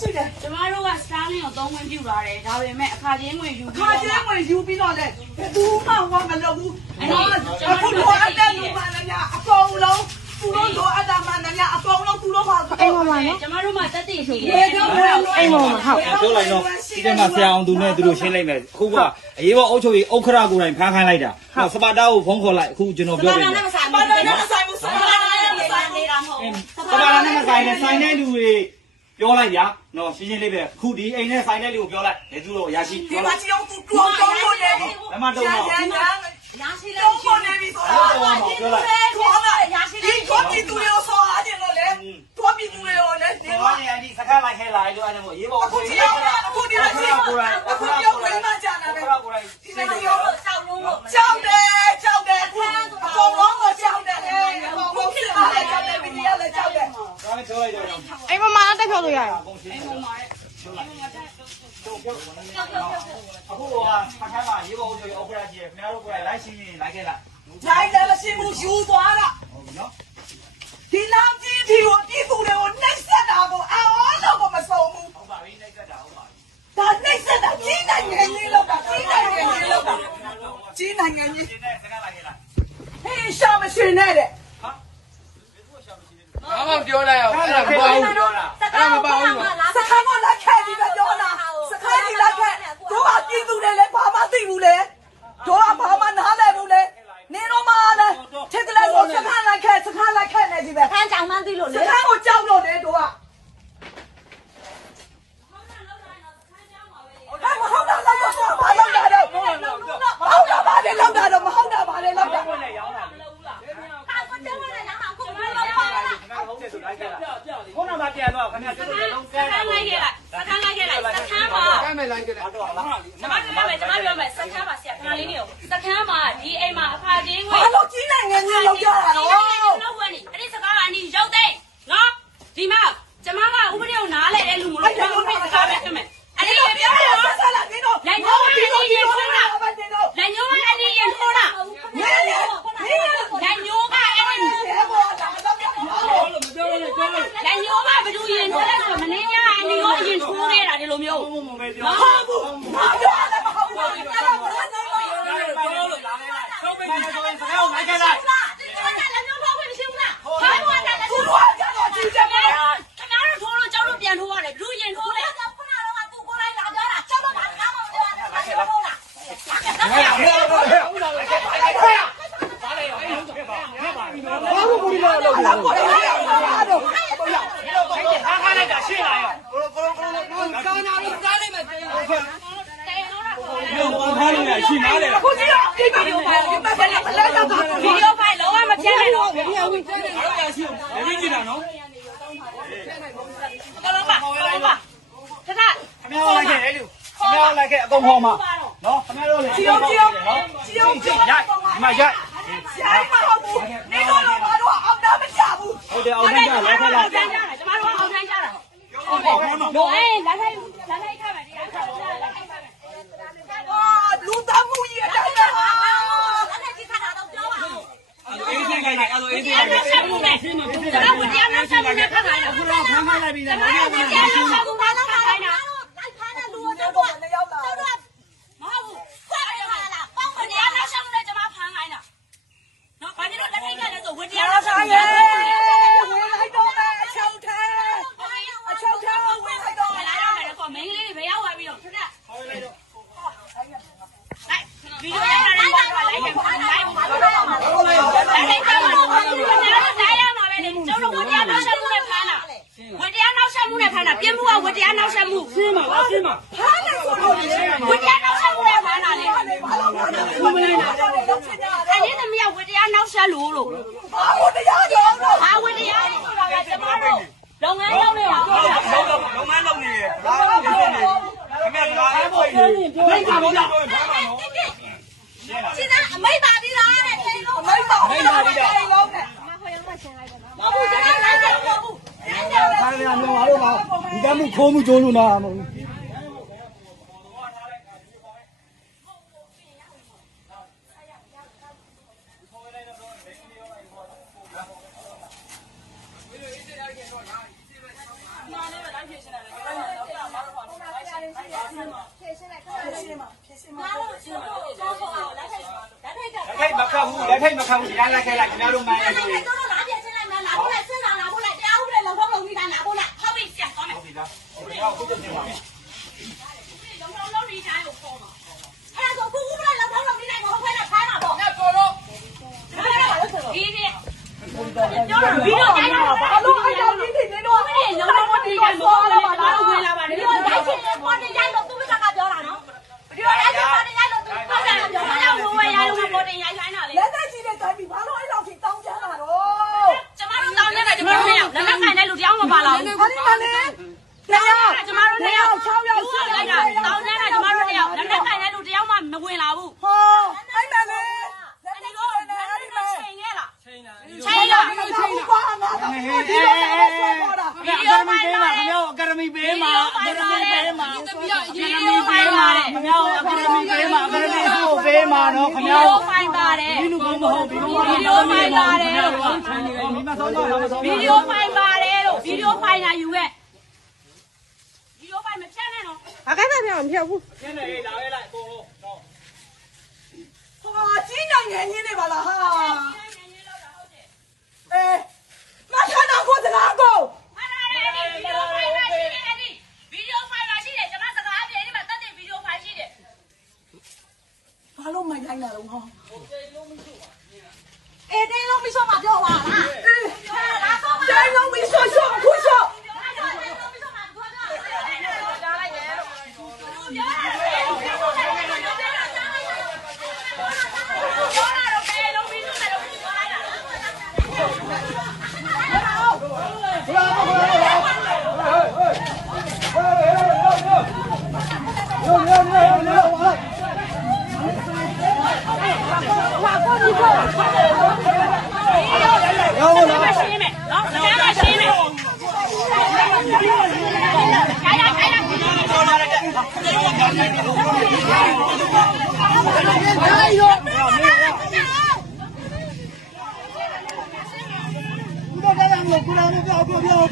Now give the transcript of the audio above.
ရှိတယ်ကျမတို့က Starlink ကိုသုံးခွင့်ပြုလာတယ်ဒါပေမဲ့အခါချင်းငွေယူပြီး ခါချင်းဝင်ယူပြီးတော့လေဘူးမှဟောမလုပ်ဘူးအခုတော့အတက်လူပါနဲ့အကုန်လုံးသူတို့လိုအပ်တာမှန်တယ်အကုန်လုံးသူတို့ပါအိမ်ပေါ်မှာနော် ကျမတို့မှတက်တည်ရှိတယ် အိမ်ပေါ်မှာဟုတ် ပြောလိုက်တော့ဒီထဲမှာဆရာအောင်သူနဲ့သူတို့ရှင်းလိုက်မယ်အခုကအရေးပေါ်အုပ်ချုပ်ရေးဥက္ခရာကိုယ်တိုင်ဖမ်းခိုင်းလိုက်တာစပါတာကိုဖုန်းခေါ်လိုက်အခုကျွန်တော်ပြောပြမယ် ပါတော့မဆိုင်ဘူးဆိုင်နေတာမဟုတ် စပါတာနဲ့မဆိုင်နဲ့ဆိုင်တဲ့လူတွေပြောလိုက်ဗျာနော်ရှင်းရှင်းလေးပဲအခုဒီအိမ်နဲ့ဆိုင်တဲ့လူကိုပြောလိုက်လေသူတို့ရရှိ ဒီမှာချီအောင်သူတောင်းလို့နေပြီ ဘယ်မှာတော့တော့ ရရှိလိုက်တောင်းနေပြီဆိုတာပြောလိုက် ခေါ်လာရရှိဒီခေါ်ပြီးသူရောဆောအားတယ်လို့လေတွားပြီးသူရောလေနေ ဘာလဲဒီစကားလိုက်ခဲလာလို့အဲ့ဒါမို့ရေးပေါ် အခုဒီရောအခုဒီရောအခုပြောဝိမကြနာပဲဒီလိုရောကြောက်တယ်အခုအကုန်လုံးကိုကြောက်တယ်အကုန်လုံးဖြစ်လာတယ်ကြောက်တယ်ဗီဒီယိုလည်းကြောက်တယ် ဒါနဲ့ပြောလိုက်တော့ အိမ်ပေါ်မှာတက်ဖြုတ်လို့ရတယ် အခုကခါခါမှာရေးပေါ်ဆိုရင်ဥက္ခရာကြီးခင်ဗျားတို့ကိုယ်လိုက်ရှင်းရင်လိုက်ခဲ့လား နိုင်တယ်မရှိဘူးယူသွားတာ ဟုတ်ပြီနော် ဒီလောက်ကြီးဒီကိုပြည်သူတွေကိုနှိပ်စက်တာကိုအားလုံးကိုမဆုံးဘူး ဟုတ်ပါပြီနှိပ်စက်တာဟုတ်ပါပြီ ဒါနှိပ်စက်တာကြီးနိုင်ငံကြီးလောက်တာကြီးနိုင်ငံကြီးလောက်တာကြီးနိုင်ငံကြီး ရှင်းတဲ့စကားလိုက်ခဲ့လား ဟေးရှာမရှိနဲ့တဲ့ ဘာမှပြောလိုက်အောင်အဲ့ဒါမပေါ့ဘူးပြောတာအဲ့ဒါမပေါ့ဘူး စခန်းကလက်ခဲပြီးတော့ပြောတာစခန်းကြီးလက်ခဲတို့ကပြည်သူတွေလည်းဘာမှသိဘူးလေတို့ကဘာမှနားလည်ဘူးလေနေတော့မှလည်းထက်ကလေးကိုစခန်းလက်ခဲနေကြီးပဲ ခန်းကြောင်မှန်းသိလို့ စ လေ ခန်းကိုကြောက်လို့လေတို့ကမဟုတ်တာလောက်တော့ဘာလောက်တာတော့မဟုတ်တာဘာလဲလောက်တာတော့မဟုတ်တာဘာလဲလောက်တာ ဘယ်နဲ့ရောင်းတာလဲ ခုနကပြန်တော့ခင်ဗျာတို့လည်းလုံးကဲတာ လိုက်ခဲ့လိုက်စခန်းလိုက်ခဲ့လိုက်စခန်းမှာ ကဲမယ်လိုက်ကြတယ် တော့လား ကျမပြောမယ်စခန်းမှာဆရာခဏလေးနေအောင်စခန်းမှာဒီအိမ်မှာအခါချင်းငွေ ဘာလို့ကြီးနိုင်ငံကြီးလောက်ကြတာတော့ လောက်ဝင်နေအဲ့ဒီစကားကအနီရုပ်သိမ်းနော်ဒီမှာကျမကဥပဒေကိုနားလဲတဲ့လူမလို့ပြောပြစကားပဲဖြစ်မယ်အဲ့ဒီပြောရအောင် ဆက်လာနေတော့ လက်ညှိုးကနေရင်ထိုးတာလက်ညှိုးကနေရင်ထိုးတာ နေနေနေ လက်ညှိုးကအဲ့ဒီ ဘောလာတော့ပြော လို့မပြောလို့ပြောလို့ လက်ညှိုးကဘယ်သူရင်ထိုးလဲဆိုမင်းညာအနီရောရင်ထိုးခဲ့တာဒီလိုမျိုး ဘုံဘုံပဲပြော မဟုတ်ဘူးဘာပြောလဲမဟုတ်ဘူးအဲ့ဒါဘာလဲတော့ ပြောလို့လာခဲ့လိုက်တော့ပြန်ဆိုရင်စကားကိုလိုက်ခဲ့လိုက် လက်ညှိုးထိုးခွင့်မရှိဘူးလားဘာလို့လဲလက်ညှိုး သူတို့ကကြောက်ကြည့်ကြပါ ခင်ဗျားတို့ထိုးလို့ကျောင်းတို့ပြန်ထိုးရတယ်ဘယ်သူရင်ထိုးလဲ ဘာလို့ကိုလာလို့ ဘာလို့လဲတော့ ထားခိုင်းလိုက်တာရှင်းလာရော ကာနာလို့ကားလိုက်မယ် ဘုံထားလို့ရရှင်းနားလေ အခုကြည့်တော့ဒီဗီဒီယိုဖိုင်ဒီမှာလည်းမလဲတော့ ဗီဒီယိုဖိုင်လုံးဝမပြတ်နိုင်တော့ ဒီဟာဝင်ကျတယ်နော်ရရှိအောင် ဒီကြည့်တာနော် ကလုံးပါခဏ ခင်ဗျားလိုက်ခဲ့လေလူခင်ဗျားလိုက်ခဲ့အကုန်ဟောမှာနော်ခင်ဗျားတို့လည်း ကြည့်အောင်ကြည့်ရိုက်ဒီမှာရိုက် ရိုက်မဟုတ်ဘူးနေတော့ဘာလို့အောင်တာမချဘူး ဟုတ်တယ်အောင်တန်းကြလိုက်ခဲ့လိုက် ကျမတို့အောင်ထမ်းကြတာဟုတ်တယ်တို့အေးလက်ထိုက်ထားမယ်ဒီလက်ထိုက်ထားမယ် လူသားမှုကြီးအတိုင်းပဲဟာ အေးစင်ခိုင်းလိုက်အဲ့လိုအေးစင် အဲ့ ခိုင်း ဒါဆက်မှုနဲ့ကျွန်တော်ဝင်တရားနဲ့ဆက်မှုနဲ့ခတ်ခိုင်းတာ အခုတော့ဖမ်းခိုင်းလိုက်ပြီလေ ကျွန်တော်ဝင်တရားနဲ့ဆက်မှုနဲ့ခတ်ခိုင်းတာ တော့မရောက်လာ မဟုတ်ဘူးခွဲရမှာလားပေါင်းဝင်တရားနဲ့ဆက်မှုနဲ့ကျွန်မဖမ်းခိုင်းတာနော်ဘာလို့လက်ထိုက်ကလည်းဆိုဝင်တရားနဲ့ဆက်မှုနဲ့ ဝင်လိုက်တော့မယ်အချုပ်ထဲဝင်လိုက်တော့ လာရမယ်ကောမင်းလေးတွေဘယ်ရောက်သွားပြီးတော့ခဏလိုက်ဗီဒီယိုရိုက်တာလည်းလိုက်လိုက်လိုက်ပါလိုက်ပါလိုက်လိုက်ပါလိုက်ရမှာပဲလေကျွန်တော်ဝင်တရားနောက်ဆက်မှုနဲ့ဖမ်းတာဝင်တရားနောက်ဆက်မှုနဲ့ဖမ်းတာပြင်းမှုကဝင်တရားနောက်ဆက်မှုရှင်းပါလားရှင်းပါ ဖားတယ်ဆိုတော့ ဝင်တရားနောက်ဆက်မှုနဲ့ဖမ်းတာလေ ဘာလို့ဖားတယ်မလဲတော့လောက်ချင်ရတယ် အဲ့ဒီသမီးကဝင်တရားနောက်ဆက်လို့ ဘာလို့တရားတော့တော့ ဟာဝင်တရားဆိုတာကကျမတို့လုပ်ငန်းလုပ်နေတာပြောတာ လုံးမလုံးနေတယ်ဘာလို့ဖြစ်နေခင်ဗျားလာအဲ့ပိုင်နေလိုက်ပါတော့ဘာမှမဟုတ် ရှင်းတာအမိတ်ပါပြီလားတဲ့တိတ်လို့ အမိတ်ပါပြီးတော့တိတ်လုံးနဲ့ မဟုတ်ကျွန်တော်လိုက်တယ်မဟုတ်ဘူး ခိုင်းရမြောင်ပါတော့ဒီကမှုခိုးမှုကျိုးလို့နာမဟုတ်ဘူး ထိုက်မခတ်ဘူးလက်ထိုက်မခတ်ဘူးဒီတိုင်းလိုက်ခဲ့လိုက်ခင်ဗျားတို့မှန်းရဆိုရင် တို့လာပြချင်းလိုက်မလားဘူးလေစဉ်းစားလာဘူးလေတရားဥပဒေလုံထုံးလုံပြီးတာနာဘူးလေဟုတ်ပြီပြန်သွားမယ် ဟုတ်ပြီလားဟုတ်ပြီဟုတ်ပြီပြန်ပါမယ် လုံထုံးလုံပြီးတိုင်းကိုခေါ်မှာအဲ့ဒါဆိုခုဥပဒေလုံထုံးလုံပြီးတိုင်းကိုဟုတ်ကဲ့ဖိုင်းမှာပေါ့ ငါတော်တော့ ဒီဒီပြောတော့ဗီဒီယိုတိုင်းတော့ ဘာလို့အဲ့တော့ဒီနေတော့ ဥပဒေလုံထုံးလုံပြီးတိုင်းကိုခေါ်လာပါတော့ဝင်လာပါတယ်ဒီလိုတိုင်းချင်းပေါ်နေရိုက်လို့သူကပြောတာနော်ဒီလိုတိုင်းချင်းပေါ်နေရိုက်လို့သူဟုတ်တယ်ပြောတာတော့ဝယ်ရိုက်လို့ပေါ်နေရိုက်ခိုင်းတာလေ လက်သက်ကြီးတဲ့တိုင်းဘာလို့အဲ့လောက်ထိတောင်းချမ်းလာတော့ ကျမတို့တောင်းနေတာကျမတို့နဲ့လက်လက်ခံတဲ့လူတယောက်မပါလာဘူး ဟာဒီမှာလေတရား ကျမတို့နဲ့ရောက် 6ယောက်ရှိ လိုက် လို တာ က်တာ တောင်းနေတာကျမတို့နဲ့ရောက်လက်လက်ခံတဲ့လူတယောက်မှမဝင်လာဘူး ဟောအဲ့မဲ့လေလက် အဲ့ သက် ဒီတော့ ကြီးတဲ့အဲ့ဒီမဲ့ ချိန်ခဲ့လား ချိန်တာ ချိန်လား ဘူးကွာငါတော့ဒီလိုဆွဲပေါ်တာ ဗီဒီယိုဖိုင်ပါခင်ဗျာ အကယ်ဒမီပေးမှာအကယ်ဒမီပေးမှာ တပြည့် ဗီဒီယိုဖိုင်ပါတယ် ခင်ဗျားအကယ်ဒမီပေးမှာအကယ်ဒမီကိုပေးမှာနော်ခင် ဗီ ဗျား ဒီယိုဖိုင်ပါတယ် ဒီလူကမဟုတ်ဘူး ဗီဒီယိုဖိုင်ပါတယ်လို့ မိမဆောင်တော့မဆောင် ဗီဒီယိုဖိုင်ပါတယ်လို့ဗီဒီယိုဖိုင်လာယူခဲ့ဗီဒီယိုဖိုင်မဖြတ်နဲ့နော် အခိုက်ပဲပြောင်းမပြောက်ဘူး ကျင်းနေလာခဲ့လိုက်အကုန်လုံးတော့ ဟာကြီးနိုင်ငံကြီးနေပါလားဟာအေးမဆန်းတော့ကိုစကားကို ဟာလာတယ်ဗီဒီယိုဖိုင်လာရှိတယ်အဲ့ဒီဗီဒီယိုဖိုင်လာရှိတယ်ကျွန်မစကားပြေဒီမှာတက်တဲ့ဗီဒီယိုဖိုင်ရှိတယ် ဘာလို့မရိုင်းလာတော့ဟော အေးတင်းလုံးပြီးဆိုမှပြောပါလား အေး ဟာလာဆိုမှ ကျိုင်းလုံးပြီးဆော့ဆော့ခုဆော့ ဘူးတော့ကလည်းမလို့ကုလားမပြောပြော